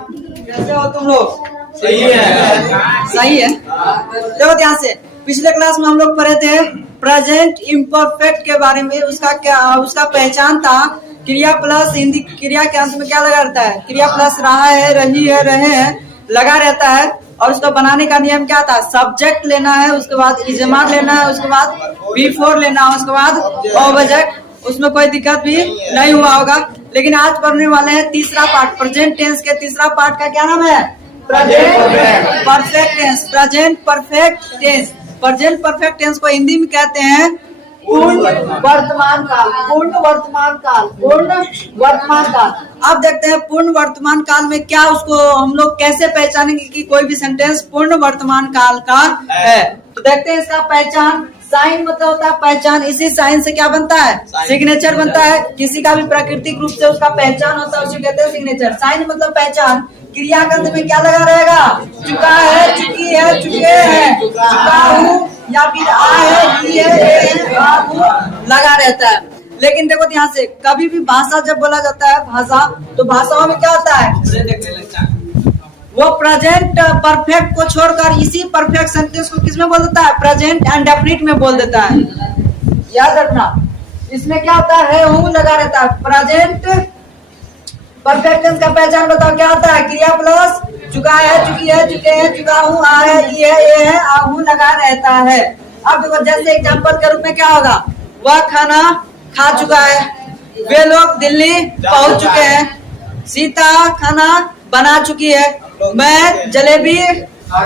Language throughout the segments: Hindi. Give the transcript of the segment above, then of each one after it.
कैसे हो तुम लोग? सही है। सही है। देखो ध्यान से, पिछले क्लास में हम लोग पढ़े थे प्रेजेंट इम्परफेक्ट के बारे में। उसका क्या, उसका पहचान था क्रिया प्लस हिंदी क्रिया के अंत में क्या लगा रहता है? क्रिया प्लस रहा है, रही है, रहे हैं लगा रहता है। और उसको बनाने का नियम क्या था? सब्जेक्ट लेना है, उसके बाद इजमार लेना है, उसके बाद बिफोर लेना है, उसके बाद ऑब्जेक्ट। उसमें कोई दिक्कत भी नहीं हुआ होगा। लेकिन आज पढ़ने वाले हैं तीसरा पार्ट, प्रेजेंट टेंस के तीसरा पार्ट का क्या नाम है? Present perfect tense. Present perfect tense, present perfect tense को हिंदी में कहते हैं पूर्ण वर्तमान काल। पूर्ण वर्तमान काल, पूर्ण वर्तमान काल। अब देखते हैं पूर्ण वर्तमान काल में क्या, उसको हम लोग कैसे पहचानेंगे कि कोई भी सेंटेंस पूर्ण वर्तमान काल का है। तो देखते हैं इसका पहचान। साइन मतलब होता है पहचान। इसी साइन से क्या बनता है? सिग्नेचर बनता है। किसी का भी प्राकृतिक रूप से उसका पहचान होता है, उसे कहते हैं सिग्नेचर। साइन मतलब पहचान। क्रिया के अंत में क्या लगा रहेगा? चुका है, चुकी है, चुके हैं, चुका हूँ, या फिर आ है, ही है, आप लगा रहता है। लेकिन देखो ध्यान से, कभी भी भाषा जब बोला जाता है भाषा, तो भाषाओं में क्या होता है? वो प्रेजेंट परफेक्ट को छोड़कर इसी परफेक्ट सेंटेंस को किसमें बोल देता है? प्रेजेंट इंडेफिनिट में बोल देता है। याद रखना, इसमें क्या होता है? हूँ लगा रहता है। प्रेजेंट परफेक्ट टेंस का पहचान बताओ क्या होता है? क्रिया प्लस चुका है, चुकी है, चुके हैं, चुका हूँ, आ है, ये है, आ हूँ लगा रहता है। अब देखो जैसे एग्जाम्पल के रूप में क्या होगा? वह खाना खा चुका है, वे लोग दिल्ली पहुंच चुके हैं, सीता खाना बना चुकी है, मैं जलेबी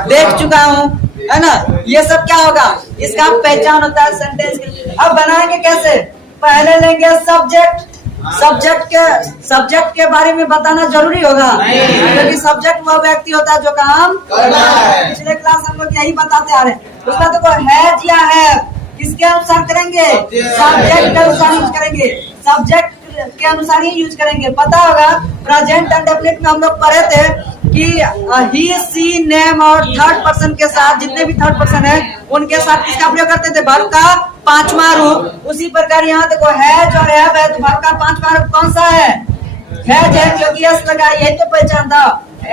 देख चुका हूँ, है ना? ये सब क्या होगा? इसका पहचान होता है सेंटेंस की। अब बनाएंगे कैसे? पहले लेंगे सब्जेक्ट। सब्जेक्ट के बारे में बताना जरूरी होगा, क्योंकि सब्जेक्ट वह व्यक्ति होता है जो काम करना है। पिछले क्लास हम लोग यही बताते आ रहे हैं। उसका देखो है या है, किसके अनुसार करेंगे? सब्जेक्ट के अनुसार यूज करेंगे। सब्जेक्ट के अनुसार ही यूज करेंगे। पता होगा प्रेजेंट इंडेफिनिट में हम लोग पढ़े थे कि ही, सी, नेम और थर्ड पर्सन के साथ, जितने भी थर्ड पर्सन है उनके साथ किसका प्रयोग करते थे? वर्ब का पांचवा रूप। उसी प्रकार यहाँ देखो है जो है, तो वर्ब का पांचवा रूप कौन सा है? है, क्योंकि एस लगा, यही तो पहचान था।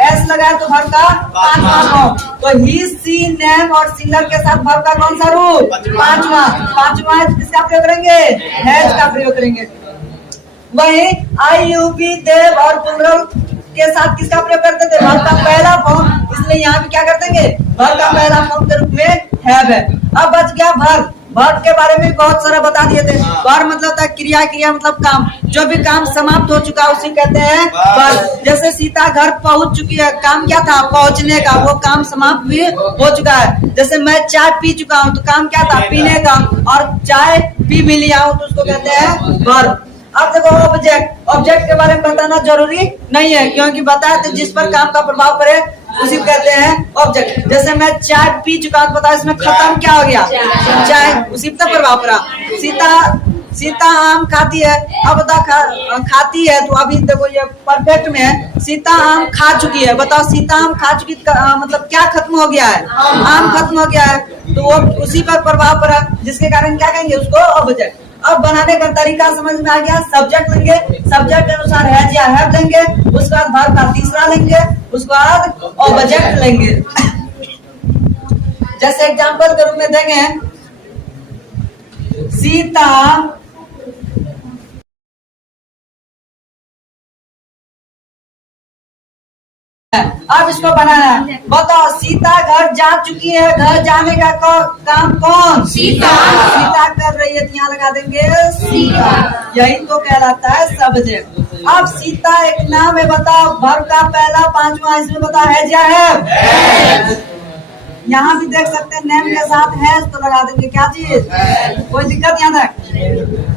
एस लगा तो वर्ब का पांचवा रूप। तो ही, सी, नेम और सिंगल के साथ वर्ब का कौन सा रूप? पांचवा किसका प्रयोग करेंगे? हैज का प्रयोग करेंगे। वही आई, यू, बी, देव और पुनरल के साथ किसका प्रयोग करते थे? वर्ब का पहला फॉर्म। इसलिए यहाँ भी क्या कर देंगे? वर्ब का पहला फॉर्म के रूप में हैव है। अब बच गया वर्ब। वर्ब के बारे में बहुत सारा बता दिए थे। वर्ब मतलब था क्रिया, क्रिया मतलब काम। जो भी काम समाप्त हो चुका उसे कहते हैं वर्ब। जैसे सीता घर पहुंच चुकी है, काम क्या था? पहुंचने का। वो काम समाप्त भी हो चुका है। जैसे मैं चाय पी चुका हूँ, तो काम क्या था? पीने का। और चाय पी भी लिया हूँ, तो उसको कहते हैं वर्ब। अब देखो ऑब्जेक्ट। ऑब्जेक्ट के बारे में बताना जरूरी नहीं है, क्योंकि बताया तो जिस पर काम का प्रभाव पड़े उसी को कहते हैं ऑब्जेक्ट। जैसे मैं चाय पी चुका हूँ, बताओ इसमें खत्म क्या हो गया? चाय, उसी पर प्रभाव पड़ा। सीता आम खाती है। अब बताओ खाती है, तो अभी देखो ये परफेक्ट में है। सीता आम खा चुकी है। बताओ सीता आम खा चुकी, मतलब क्या खत्म हो गया है? आम खत्म हो गया है, तो वो उसी पर प्रभाव पड़ा, जिसके कारण क्या कहेंगे? उसको ऑब्जेक्ट। अब बनाने का तरीका समझ में आ गया। सब्जेक्ट लेंगे, सब्जेक्ट के अनुसार है या हैव लेंगे, उसके बाद वर्ब का तीसरा लेंगे, उसके बाद ऑब्जेक्ट लेंगे। जैसे एग्जांपल के रूप में देंगे, सीता अब इसको बनाना है। बताओ सीता घर जा चुकी है। घर जाने का काम कौन? सीता कर रही है, यहाँ लगा देंगे सीता। यही तो कहलाता है सब्जेक्ट। अब सीता एक नाम है। बताओ वर्ब का पहला पांचवा, इसमें बताओ है या है? यहाँ भी देख सकते हैं नेम के साथ है, तो लगा देंगे क्या चीज? कोई दिक्कत यहाँ तक?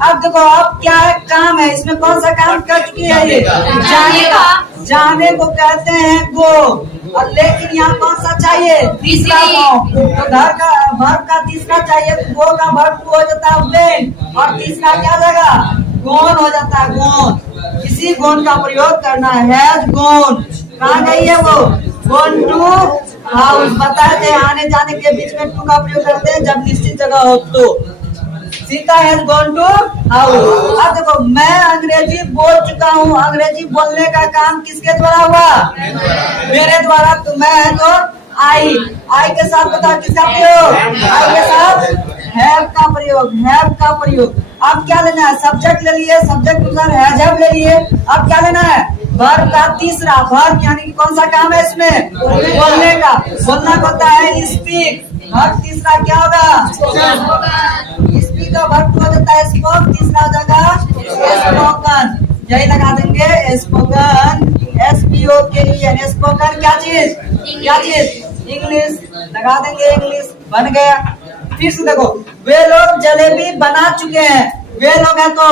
अब देखो अब क्या है? काम है। इसमें कौन सा काम कर चुकी है? ये जाने का। जाने को कहते हैं गो। और लेकिन यहाँ कौन सा चाहिए? तीसरा फॉर्म। तो घर का वर्ब का तीसरा चाहिए, तो गो का वर्ब हो जाता है वेन, और तीसरा क्या लगा? गोन हो जाता है, गोन। इसी गोन का प्रयोग करना है। गोन कहाँ गई है? वो गोन टू हाउस। बताए थे आने जाने के बीच में टू का प्रयोग करते हैं जब निश्चित जगह हो तो। Sita has gone to house. अब देखो मैं अंग्रेजी बोल चुका हूँ, अंग्रेजी बोलने का काम किसके द्वारा हुआ? मेरे द्वारा। तो मैं है तो आई के साथ बताओ किसका प्रयोग? आई के साथ हैव का प्रयोग, हैव का प्रयोग। अब क्या लेना है? सब्जेक्ट ले लिए, सब्जेक्ट के अनुसार हैव ले लिए। अब क्या लेना है? वर्ब का तीसरा, वर्ब यानी कि कौन सा काम है इसमें? बोलने का। बोलना होता है स्पीक। वर्ब तीसरा क्या होगा? स्पीक का वर्ब हो जाता है स्पोक, तीसरा हो जाएगा स्पोकन। यही लगा देंगे स्पोकन, SPOKEN। स्पोकन क्या चीज? क्या चीज? इंग्लिश। लगा देंगे इंग्लिश, बन गया। फिर से देखो, वे लोग जलेबी बना चुके हैं। वे लोग हैं तो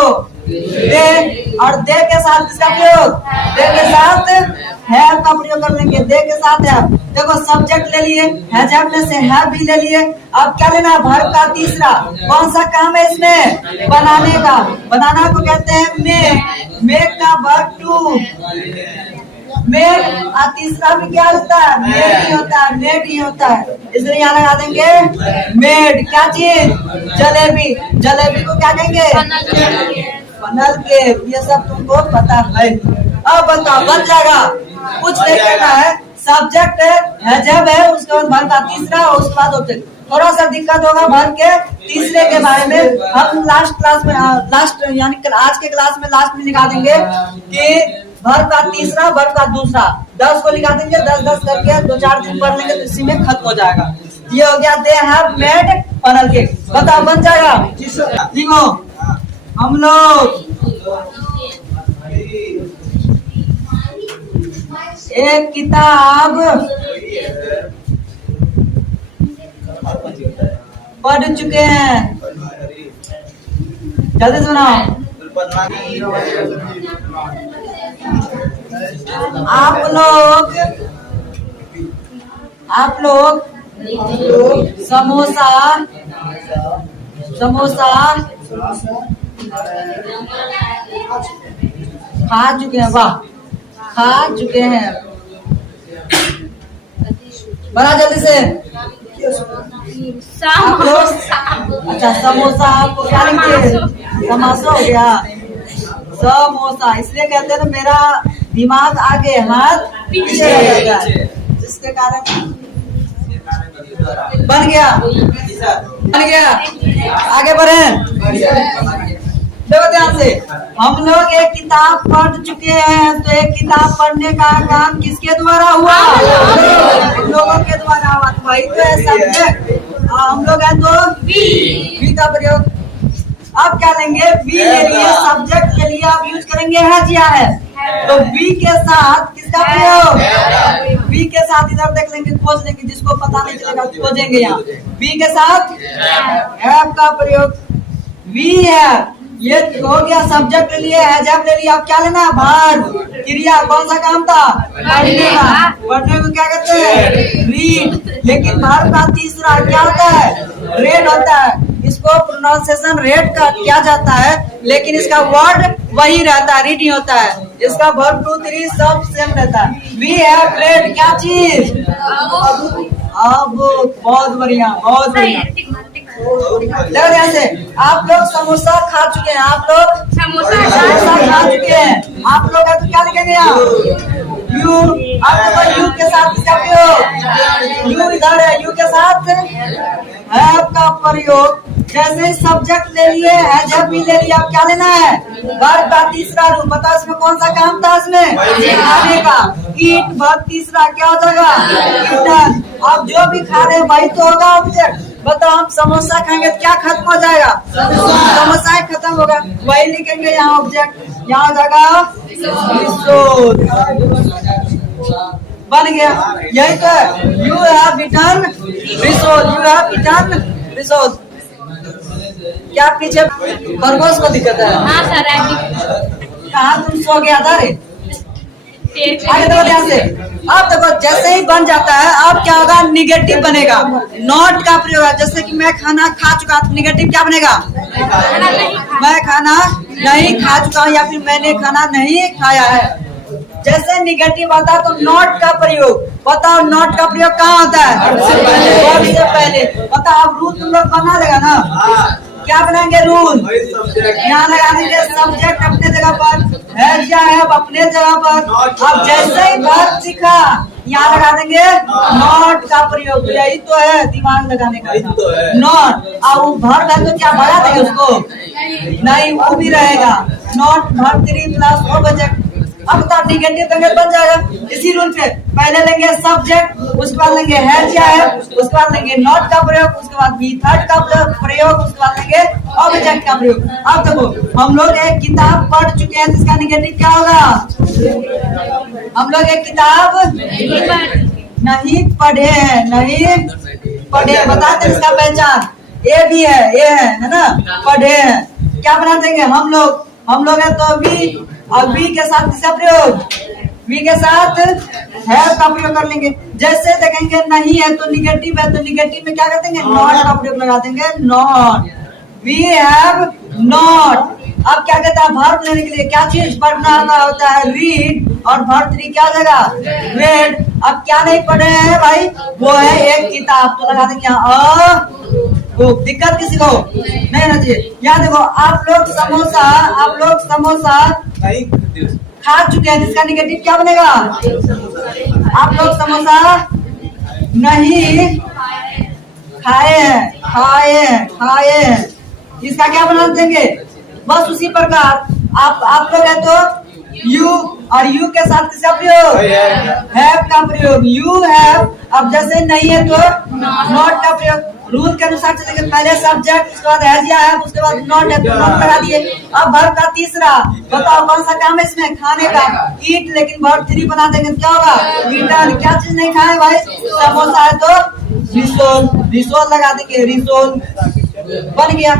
दे, और दे के साथ किसका प्रयोग? दे के साथ हैव का प्रयोग कर लेंगे। दे के साथ हैव। देखो सब्जेक्ट ले लिए, हैव में से हैव भी ले लिए। अब क्या लेना है? वर्ब का तीसरा। कौन सा काम है इसमें? बनाने का। बनाना को कहते हैं मेक। मेक का वर्ब टू मेड, और तीसरा भी क्या होता है? मेड ही होता है, मेड ही होता है। इसलिए यहाँ लगा देंगे मेड। क्या चीज? जलेबी। जलेबी को क्या कहेंगे? Funnel cake. ये सब तुमको पता है। अब बताओ, बन जाएगा, कुछ नहीं करना है। सब्जेक्ट है जब है, उसके बाद वर्ब का तीसरा, और उसके बाद ऑब्जेक्ट। थोड़ा सा दिक्कत होगा वर्ब के तीसरे के बारे में, हम लास्ट क्लास में, लास्ट यानी आज के क्लास में लास्ट में लिखा देंगे कि वर्ब का तीसरा, वर्ब का दूसरा। 10 को लिखा देंगे, 10 करके 2-4 दिन पढ़ लेंगे तो इसी में खत्म हो जाएगा। ये हो गया they have made funnel cake. बताओ बन जाएगा? लिखो, हम लोग एक किताब पढ़ चुके हैं। जल्दी सुनाओ। आप लोग समोसा खा चुके हैं। वाह, खा चुके हैं। बड़ा जल्दी से। आप लोग, अच्छा समोसा आपको क्या लिखते? समोसा हो गया, समोसा। इसलिए कहते हैं ना मेरा दिमाग आगे हाथ पीछे रह जाता है, जिसके कारण बन गया। आगे बढ़े। देखो ध्यान से, हम लोग एक किताब पढ़ चुके हैं। तो एक किताब पढ़ने का काम किसके द्वारा हुआ? हम लोगों के द्वारा हुआ। तो वही तो है सब्जेक्ट। हम लोग हैं तो वी का प्रयोग। अब क्या लेंगे? वी ले लिए, सब्जेक्ट ले लिया। अब यूज करेंगे हैज या है। तो वी के साथ किसका प्रयोग? वी के साथ इधर देख लेंगे, खोज लेंगे, जिसको पता नहीं चलेगा खोजेंगे यहाँ। वी के साथ हैव का प्रयोग। वी है, ये हो गया सब्जेक्ट ले लिया, हैव ले लिया। अब क्या लेना है? वर्ब, क्रिया। कौन सा काम था? पढ़ने का। पढ़ने को क्या कहते हैं? रीड। लेकिन वर्ब का तीसरा क्या होता है? रेड होता है। इसको प्रोनाउंसिएशन रेड का किया जाता है, लेकिन इसका वर्ड वही रहता है, रीड ही होता है। इसका वर्ब 2, 3 सब सेम रहता है। वी हैव रेड क्या चीज? अब बहुत बढ़िया, बहुत बढ़िया। ध्यान से, आप लोग समोसा खा चुके हैं। आप लोग समोसा खा चुके हैं। आप लोग तो क्या लिखेंगे यहाँ? यू। आप यू के साथ किसका प्रयोग? यू इधर है, यू के साथ हैव का प्रयोग। जैसे सब्जेक्ट ले लिए, हैव भी ले लिया। अब क्या लेना है? वर्ब का तीसरा रूप। बताओ इसमें कौन सा काम था? इसमें खाने का। ईट, वर्ब तीसरा क्या हो जाएगा? ईटन। अब जो भी खा रहे वही तो होगा ऑब्जेक्ट। बताओ हम समोसा खाएंगे तो क्या खत्म हो जाएगा? समोसा ही खत्म होगा। वही लिखेंगे यहाँ ऑब्जेक्ट। यहाँ हो जाएगा बन गया। यही तो है, you have eaten resource. You have eaten resource. क्या पीछे खरगोश को दिक्कत है? हाँ सर। कहाँ तुम सो गया था रे? आगे देखो ध्यान से। अब देखो जैसे ही बन जाता है, अब क्या होगा? निगेटिव बनेगा। नॉट का प्रयोग है। जैसे कि मैं खाना खा चुका, तो निगेटिव क्या बनेगा? मैं खाना नहीं खा चुका हूँ, या फिर मैंने खाना नहीं खाया है। जैसे निगेटिव आता है तो नॉट का प्रयोग। बताओ नॉट का प्रयोग कहाँ होता है? वर्ब से पहले। बताओ अब रूल तुम लोग बना देगा ना? क्या बनाएंगे रूल, यहाँ लगा देंगे सब्जेक्ट अपने जगह पर, है क्या है अब अपने जगह पर। अब जैसे ही वर्ब सीखा यहाँ लगा देंगे नॉट का प्रयोग, यही तो है दिमाग लगाने का नॉट। अब वो वर्ब है तो क्या भगा देंगे उसको, नहीं वो भी रहेगा नॉट वर्ब 3 प्लस वो बचेगा। अब तो निगेटिव देंगे बन जाएगा इसी रूल पे, पहले लेंगे सब्जेक्ट, उसके बाद लेंगे है क्या है, उसके बाद लेंगे नॉट का प्रयोग, उसके बाद बी थर्ड का प्रयोग, उसके बाद लेंगे ऑब्जेक्ट का प्रयोग। अब देखो हम लोग एक किताब पढ़ चुके हैं जिसका निगेटिव क्या होगा, हम लोग एक किताब नहीं पढ़े हैं, नहीं पढ़े, बता दें इसका पहचान, ए भी है ना, पढ़े हैं, क्या बना देंगे हम लोग है तो भी, अब वी के साथ किसका प्रयोग, वी के साथ हैव का प्रयोग कर लेंगे। जैसे देखेंगे नहीं है तो निगेटिव है तो निगेटिव में क्या कर देंगे नॉट का प्रयोग लगा देंगे, नॉट, वी हैव नॉट। अब क्या कहता है वर्ब लेने के लिए क्या चीज पढ़ना होता है, रीड, और वर्ब 3 क्या जगह रेड। अब क्या नहीं पढ़े हैं भाई, वो है एक किताब, तो लगा देंगे यहाँ दिक्कत किसी को नहीं होना चाहिए। यहाँ देखो आप लोग समोसा खा चुके हैं जिसका निगेटिव क्या बनेगा, आप लोग समोसा नहीं खाए हैं, इसका क्या बना देंगे, बस उसी प्रकार आप लोग है तो यू, और यू के साथ किसका प्रयोग, हैव का प्रयोग, यू हैव। अब जैसे नहीं है तो नॉट का प्रयोग, रूल के अनुसार चलेंगे, पहले सब्जेक्ट, उसके बाद हैज या है, उसके बाद नॉट है तो नॉट लगा दिए। अब वर्ब का तीसरा, बताओ कौन सा काम है इसमें, खाने का, ईट, लेकिन वर्ब 3 बना देंगे क्या होगा, ईटन। क्या चीज नहीं खाए भाई, समोसा है तो रिसोल लगा देंगे, रिसोल बन गया,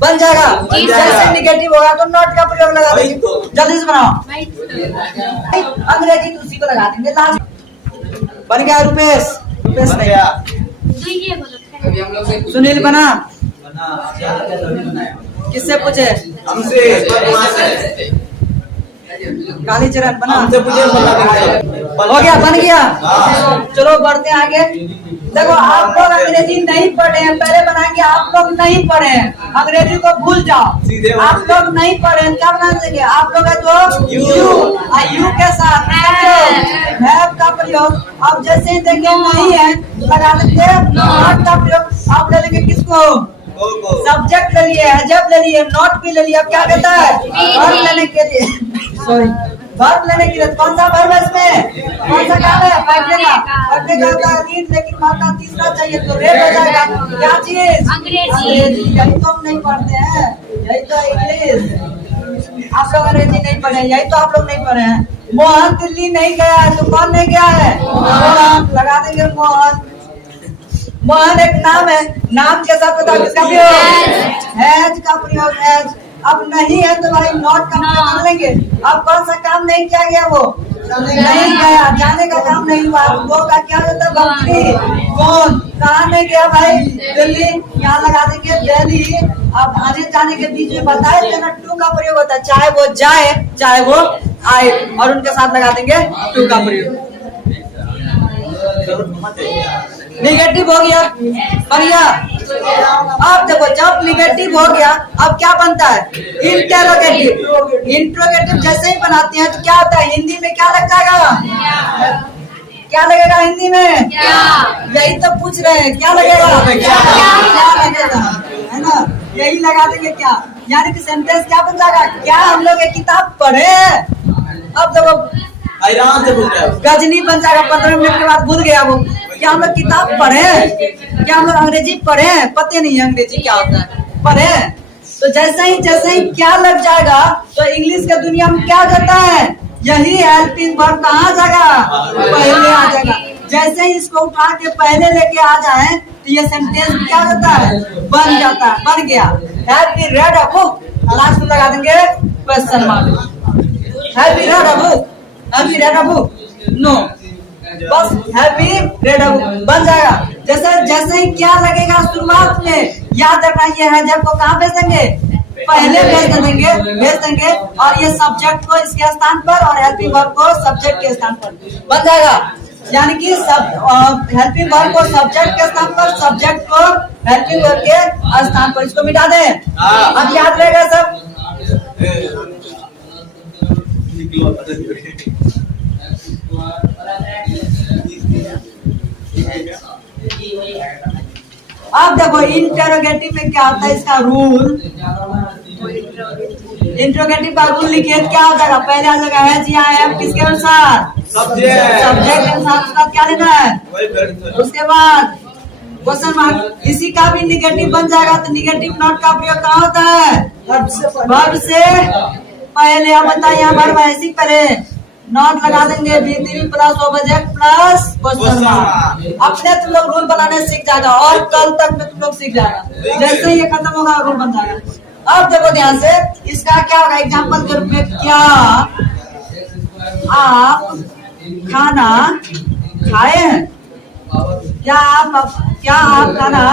बन जाएगा। जैसे निगेटिव होगा तो नॉट का प्रयोग लगा देंगे, जल्दी से बनाओ। अंग्रेजी तो उसी को लगा देंगे लास्ट, बन गया रुपेश सुनील बना, किससे पूछे, काली चरण बना, हो गया, बन गया। चलो बढ़ते हैं आगे। देखो आप लोग अंग्रेजी नहीं पढ़े हैं, पहले बनाएंगे आप लोग नहीं पढ़े हैं, अंग्रेजी को भूल जाओ, आप लोग नहीं पढ़े हैं, क्या बना देंगे, आप लोग है तो यू के साथ हैव का प्रयोग। अब जैसे ही देंगे नहीं है लगा देंगे नॉट का प्रयोग। आप ले लेंगे किसको, सब्जेक्ट ले लिए, हैजब ले लिए, नॉट भी ले लिया। अब क्या कहता है वर्ब लेने के लिए, सॉरी वर्ब लेने के लिए कौन सा वर्ब है इसमें, कौन सा काम है, पढ़ने का रीड, लेकिन वर्ब का तीसरा चाहिए तो रेड हो जाएगा। क्या चीज, अंग्रेजी, यही तो हम नहीं पढ़ते हैं, यही तो इंग्लिश। आप लोग अंग्रेजी नहीं पढ़े, यही तो आप लोग नहीं पढ़े हैं। मोहन दिल्ली नहीं गया है तो कौन नहीं गया है, मोहन लगा देंगे, मोहन। मोहन एक नाम है, नाम के साथ बताओ किसका प्रयोग, हैज का प्रयोग, हैज। अब नहीं है तो भाई नॉट का प्रयोग कर लेंगे। अब कौन सा काम नहीं किया गया, वो नहीं गया, जाने का काम नहीं हुआ, वो का क्या होता है, बकरी, कौन कहाँ नहीं गया भाई, दिल्ली, यहाँ लगा देंगे दिल्ली। अब आने जाने के बीच में बताए थे ना टू का प्रयोग होता है, चाहे वो जाए चाहे वो आए, और उनके साथ लगा देंगे टू का प्रयोग। निगेटिव हो गया, बढ़िया। अब देखो जब निगेटिव हो गया अब क्या बनता है, इंटेरोगेटिव। इंट्रोगेटिव जैसे ही बनाते हैं तो क्या होता है, हिंदी में क्या लग जाएगा, क्या लगेगा हिंदी में, यही तो पूछ रहे हैं, क्या लगेगा, क्या लगेगा, है ना, यही लगा देंगे क्या, यानी कि सेंटेंस क्या बन जाएगा, क्या हम लोग एक किताब पढ़े। अब देखो गजनी बन जाएगा, 15 मिनट के बाद भूल गया वो, क्या हम लोग किताब पढ़े, क्या हम लोग अंग्रेजी पढ़े, पता नहीं है अंग्रेजी क्या होता है, पढ़े। तो जैसे ही क्या लग जाएगा तो इंग्लिश के दुनिया में क्या जाता है, यही हेल्पिंग वर्ब कहाँ जाएगा, पहले आ जाएगा। जैसे ही इसको उठा के पहले लेके आ जाए तो ये सेंटेंस क्या होता है, बन जाता है, बन गया। Happy read a book, last में लगा देंगे question mark, Happy read a book, Happy read a book, no, बस हैप्पी रेड अ बुक बन जाएगा। जैसे ही क्या लगेगा शुरुआत में, याद रखना ये है जब को कहाँ भेज देंगे, पहले भेज देंगे, और ये सब्जेक्ट को इसके स्थान पर और हेल्पिंग वर्ब को सब्जेक्ट के स्थान पर बन जाएगा। यानी कि सब हेल्पिंग वर्ब को सब्जेक्ट के स्थान पर, सब्जेक्ट को हेल्पिंग वर्ब के स्थान पर, इसको मिटा दें। अब याद रहेगा सब। अब देखो इंटरोगेटिव में क्या होता है, इसका रूल। इंटरोगेटिव का रूल लिखिए, क्या हो जाएगा? पहले आ जाएगा है जी आई एम, किसके अनुसार? सब्जेक्ट के अनुसार। उसका क्या लेना है? उसके बाद क्वेश्चन मार्क। इसी का भी निगेटिव बन जाएगा, तो निगेटिव नॉट का प्रयोग कहाँ होता है? वर्ब से पहले। अब बताइए यहाँ वर्ब ऐसी पहले नॉट लगा देंगे, V3 plus object plus question mark. अपने तुम लोग रूल बनाने सीख जाएगा और कल तक में तुम लोग सीख जाएगा। जैसे ये खत्म होगा रूल बन जाएगा। अब देखो ध्यान से, इसका क्या होगा? एग्जाम्पल के रूप में, क्या आप खाना खाए हैं? क्या आप खाना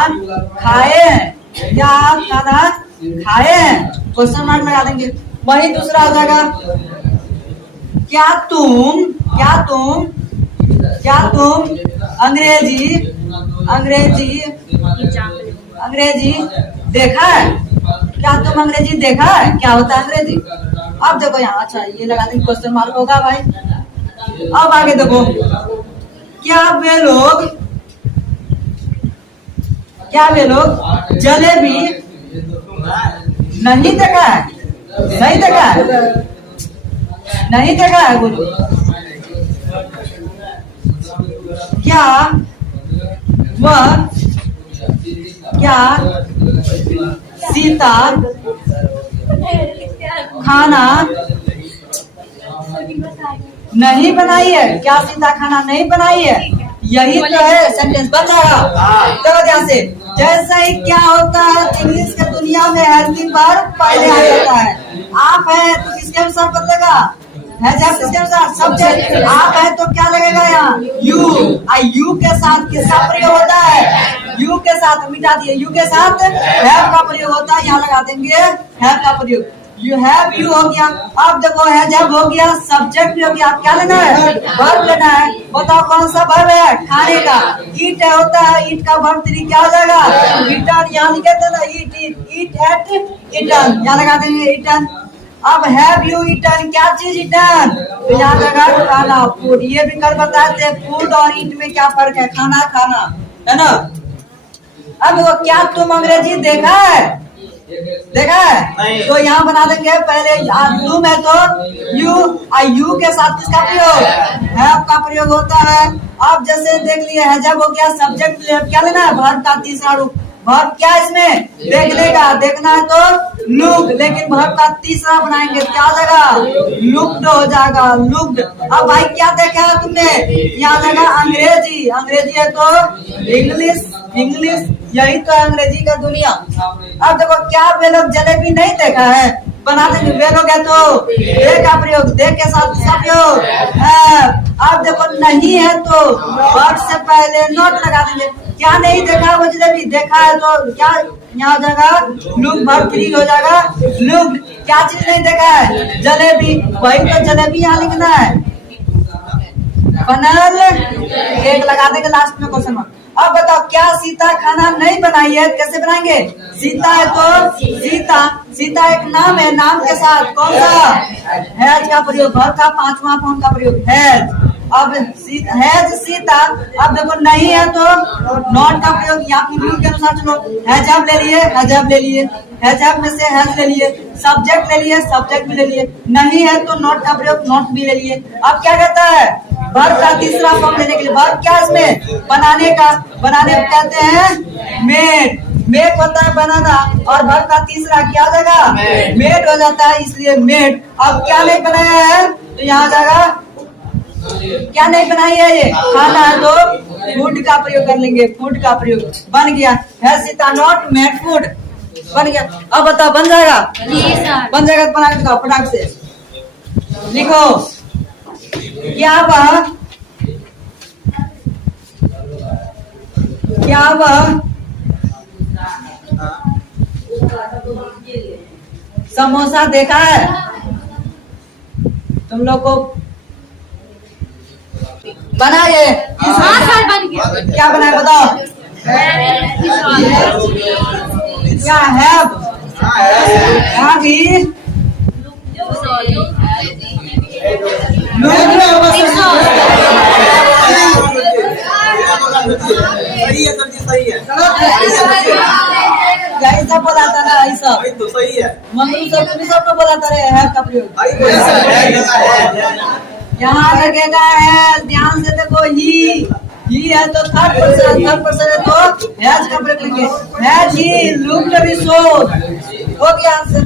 खाए हैं? क्या आप खाना खाए हैं? क्वेश्चन मार्क लगा देंगे। वही दूसरा हो जाएगा, क्या तुम अंग्रेजी देखा है? क्या तुम अंग्रेजी देखा है? क्या होता है अंग्रेजी? अब देखो यहाँ, अच्छा ये लगा देंगे, क्वेश्चन मार्क होगा भाई। अब आगे देखो, क्या वे लोग जलेबी नहीं देखा है? नहीं देखा है? नहीं देखा है बोलो। क्या सीता खाना नहीं बनाई है? क्या सीता खाना नहीं बनाई है? यही तो है, सेंटेंस बन जाएगा। देखो ध्यान से, जैसे ही क्या होता है इंग्लिश के दुनिया में हेल्पिंग वर्ब पहले आ जाता है। आप है तो किसके अनुसार बदलेगा? है जब किसके अनुसार? सब्जेक्ट। आप है तो क्या लगेगा यहाँ? यू। यू के साथ किसका प्रयोग होता है? यू के साथ, मिटा दिए, यू के साथ हैव का प्रयोग होता है। यहाँ लगा देंगे हैव का प्रयोग। यू हैव, यू हो गया। अब देखो है जब हो गया, सब्जेक्ट भी हो गया। क्या लेना है? वर्ब लेना है। बताओ कौन सा वर्ब है? खाने का। ईट होता है, ईट का वर्ब 3 क्या हो जाएगा? ईटन। यहाँ लिखे थे ना, ईट एट ईटन, यहाँ लगा देंगे ईटन। अब हैव यू ईटन, क्या चीज ईटन? तो यहाँ लगा खाना, फूड। ये भी कल बताए थे, फूड और ईट में क्या फर्क है? खाना है ना। अब वो क्या तुम अंग्रेजी देखा है? देखा है? तो यहाँ बना देंगे पहले, तुम है तो यू के साथ किसका प्रयोग? हैव का प्रयोग होता है। अब जैसे देख लिए है जब हो गया, सब्जेक्ट क्या लेना है? वर्ब का तीसरा रूप। वर्ब क्या इसमें? देखने का। देखना है तो लुक, लेकिन वर्ब का तीसरा बनाएंगे, क्या लगा? लुक्ड हो जाएगा, लुक्ड। अब भाई क्या देखा है तुमने? यहाँ लगा अंग्रेजी। अंग्रेजी है तो इंग्लिश, यही तो है अंग्रेजी का दुनिया। अब देखो, क्या वे लोग जलेबी नहीं देखा है? बना देंगे, वे लोग है तो दे का प्रयोग, दे के साथ सब प्रयोग। अब देखो नहीं है तो वर्ब से पहले नॉट लगा देंगे। क्या नहीं देखा? वो जलेबी देखा है तो क्या यहाँ हो जाएगा? लुक, वर्ब 3 हो जाएगा लुक। क्या चीज नहीं देखा है? जलेबी। वही तो जलेबी यहाँ लिखना है। बनल एक लगा देंगे लास्ट में क्वेश्चन मार्क। अब बताओ, क्या सीता खाना नहीं बनाई है? कैसे बनाएंगे? सीता है तो सीता एक नाम है, नाम के साथ कौन सा? हैज का प्रयोग। वर्ब का 5वां फॉर्म का प्रयोग हैज। अब हैज सीता। अब देखो नहीं है तो नॉट का प्रयोग। यहाँ की रूल के अनुसार चलो, हैजब ले लिए, हैजब में से हैज ले लिए, सब्जेक्ट ले लिए, सब्जेक्ट भी ले लिए। नहीं है तो नॉट का प्रयोग, नॉट भी ले लिए। अब क्या कहता है? वर्ब का तीसरा फॉर्म लेने के लिए। वर्ब क्या इसमें? बनाने का। बनाने को कहते हैं मेड। मेड होता है बनाना, और वर्ब का तीसरा क्या हो जाएगा? मेड हो जाता है, इसलिए मेड। अब क्या नहीं बनाया है तो यहाँ जाएगा, क्या नहीं बनाई है? ये खाना है तो फूड का प्रयोग कर लेंगे, फूड का प्रयोग बन गया। है सीता नॉट मेड फूड, बन गया। अब बताओ बन जाएगा? बन जाएगा तो बना के दिखाओ फटाक से। लिखो, क्या वह समोसा देखा है? तुम लोग को बनाइए। हाँ सर बन गया। क्या बनाए बताओ। क्या है यहाँ भी सही है सर जी, सही है। ऐसा बोला था ना, ऐसा भाई तो सही है। मम्मी सबको बोला था रे है का प्रयोग। भाई बोला सर। यहाँ लगेगा है, ध्यान से देखो। ही है तो थर्ड पर्सन है तो हैज का प्रयोग लेंगे। हैज ही लुक्ड रिसोर्स हो गया आंसर।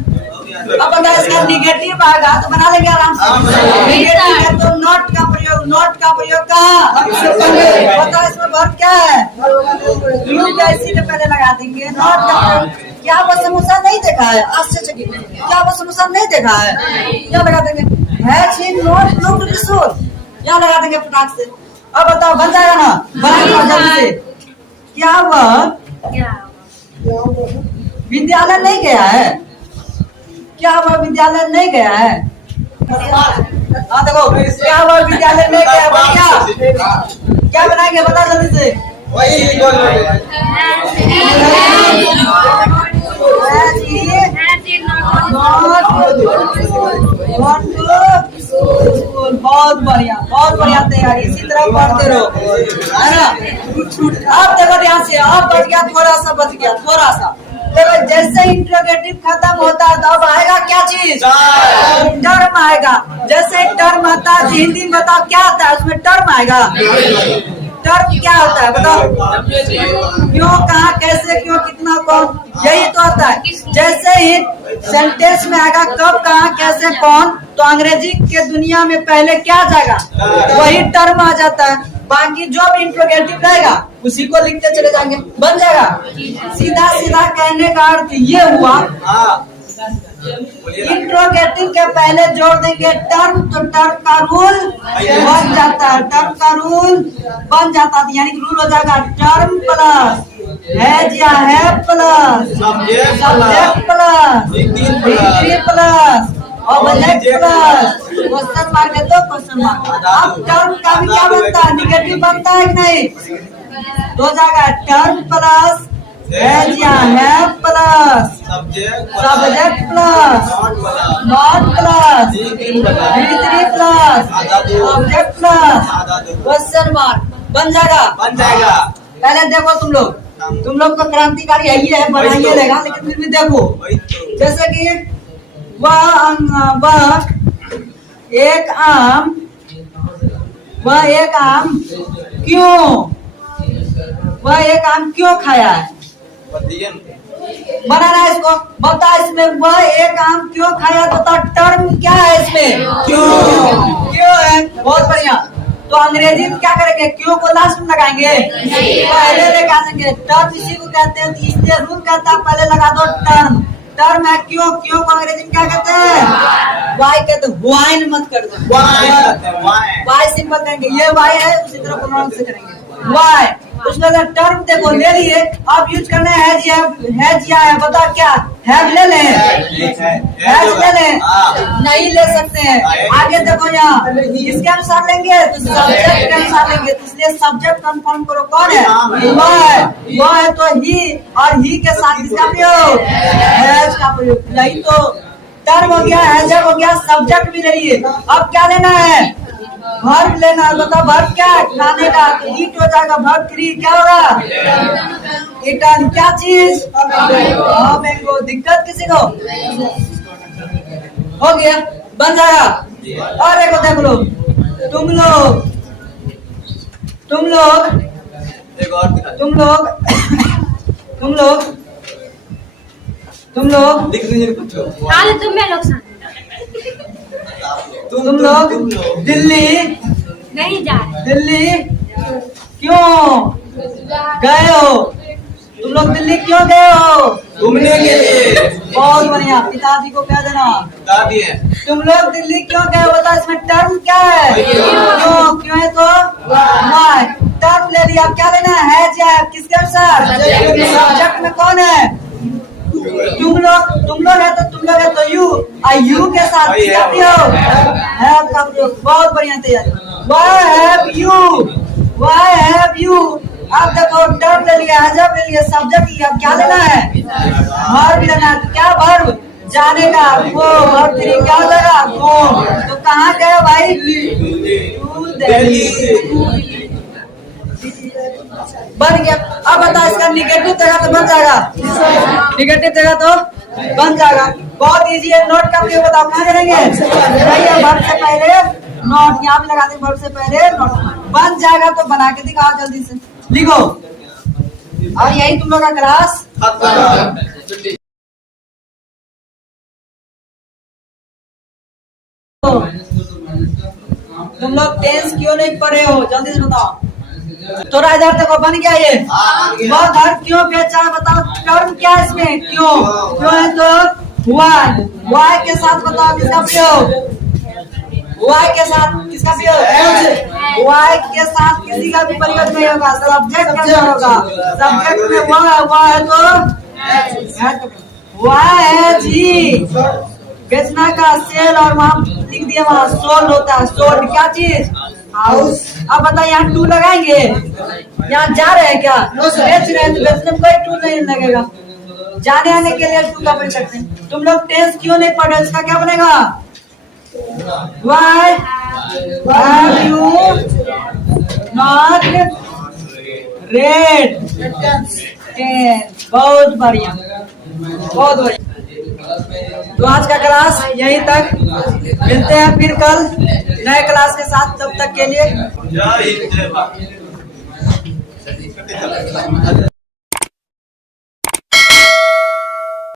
अब बता इसका निगेटिव आएगा तो बना लेंगे आराम से। निगेटिव है तो नॉट का प्रयोग कहाँ बता। इसमें वर्ब क्या है, यू का इसी के पहले लगा देंगे। नॉट का प्रयोग। क्या वो समोसा नहीं देखा है, आश्चर्यचकित। क्या वो समोसा नहीं देखा है, क्या लगा देंगे। Has he not looked resource, क्या लगा देंगे फटाक से। अब बताओ बन जाएगा ना, बना जल्दी से। क्या वह विद्यालय नहीं गया है, क्या वह विद्यालय नहीं गया है। हाँ देखो, क्या वह विद्यालय नहीं गया है, क्या बनाएंगे बता जल्दी से। वही बहुत बढ़िया तैयारी, इसी तरह पढ़ते रहो, है ना। अब देखो ध्यान से, अब बच गया थोड़ा सा। देखो जैसे इंट्रोगेटिव खत्म होता है तो अब आएगा क्या चीज, टर्म आएगा। जैसे टर्म आता है हिंदी में बताओ क्या आता है, उसमें टर्म आएगा। टर्म क्या होता है बताओ। क्यों, कहाँ, कैसे, क्यों, कितना, कौन, यही तो आता है। जैसे ही सेंटेंस में आएगा कब, कहाँ, कैसे, कौन, तो अंग्रेजी के दुनिया में पहले क्या आ जाएगा, वही टर्म आ जाता है। बाकी जो भी इंट्रोगेटिव रहेगा उसी को लिखते चले जाएंगे, बन जाएगा। सीधा कहने का अर्थ ये हुआ, इंट्रोगेटिव के पहले जोड़ देंगे टर्म तो टर्म का रूल बन जाता है। टर्म का रूल बन जाता है, यानी कि रूल हो जाएगा टर्म प्लस हैज या है plus subject plus plus object plus question mark है तो क्वेश्चन मार्क। अब टर्म का भी क्या बनता है, निगेटिव बनता है कि नहीं, तो हो जाएगा टर्म प्लस हैज या है plus subject plus not plus V3 plus object plus question mark बन जाएगा। पहले देखो तुम लोग तो क्रांतिकारी यही है, बनाइए रहेगा, लेकिन फिर भी देखो। जैसे कि वह एक आम क्यों खाया है, बनाना है इसको। बता इसमें वह एक आम क्यों खाया, बता टर्म क्या है इसमें, क्यों है। बहुत बढ़िया। तो अंग्रेजी में क्या करेंगे, क्यों को लास्ट में लगाएंगे, पहले लगा देंगे। टर्म इसी को कहते हैं, इसलिए रूल कहता है पहले लगा दो टर्म। टर्म है क्यों को अंग्रेजी में क्या कहते हैं, वाई कहते हैं। वाइन मत कर दो, वाई सिंपल करेंगे, ये वाई है, उसी तरह प्रोनाउंस से करेंगे वाई। उसमें टर्म देखो ले लिए, अब यूज करना है हैज या है, बता क्या हैव ले लें, हैज ले लें, नहीं ले सकते हैं। आगे देखो यहाँ किसके अनुसार लेंगे, तो सब्जेक्ट के अनुसार लेंगे, तो इसलिए सब्जेक्ट कंफर्म करो कौन है, वह है तो ही, और ही के साथ किसका प्रयोग, हैज का प्रयोग। यही तो टर्म हो गया, हैज हो गया, सब्जेक्ट भी ले लिए। अब क्या लेना है, वर्ब लेना है। बता वर्ब क्या, खाने का, तो ईट हो जाएगा। वर्ब 3 क्या होगा, इटन, क्या चीज, मैंगो। दिक्कत किसी को हो गया, बन जाएगा। और एक देख लो, तुम लोग दिल्ली क्यों गए हो, तुम लोग दिल्ली क्यों गए हो, घूमने के लिए। बहुत बढ़िया। पिताजी को कह देना तुम लोग दिल्ली क्यों गए हो। बता इसमें टर्म क्या है, क्यों है तो वाई। टर्म ले लिया, क्या लेना है या किसके अनुसार, सब्जेक्ट में कौन है, तुम लोग है तो यू के साथ किसका प्रयोग है, आपका प्रयोग। बहुत बढ़िया तैयारी। Why have you? Why have you? अब देखो टर्म ले लिया, एडजेक्टिव ले लिया, सब्जेक्ट लिया, अब क्या लेना है? वर्ब लेना है। क्या वर्ब? जाने का। वो वर्ब 3 क्या हो जाएगा? गो। तो कहाँ गए भाई? टू दिल्ली। बन गया। अब बता इसका निगेटिव देगा तो बन जाएगा, निगेटिव देगा तो बन जाएगा। बहुत इजी है, नोट करके बताओ कहाँ करेंगे? वर्ब से पहले नोट, यहाँ भी लगा देंगे, वर्ब से पहले नोट। बन जाएगा तो बना के दिखाओ जल्दी से, लिखो। और यही तुम लोग का क्लास तुम लोग टेंस क्यों नहीं पढ़े हो, जल्दी से बताओ। थोड़ा इधर देखो, बन गया ये। वह घर क्यों बेचा है बताओ, टर्म क्या है इसमें? क्यों? क्यों है तो वाई। वाई के साथ बताओ किसका प्रयोग? वाई के साथ किसका प्रयोग? वाई के साथ किसी का भी प्रयोग नहीं होगा। सब्जेक्ट कैसा होगा? सब्जेक्ट में वह है तो वाई है जी। बेचना का सेल, और वहाँ लिख दिया वहाँ सोल्ड होता है। सोल्ड क्या चीज? हाउस। अब बताइए यहाँ टू लगाएंगे? यहाँ जा रहे हैं क्या? बेच रहे हैं तो बेचने में कोई टू नहीं लगेगा। जाने आने के लिए टू का प्रयोग करते हैं। तुम लोग टेंस क्यों नहीं पढ़े? इसका क्या बनेगा? Why have you not read? बहुत बढ़िया, बहुत बढ़िया। तो आज का क्लास यहीं तक, मिलते हैं फिर कल नए क्लास के साथ। तब तक के लिए जय हिंद, जय भारत।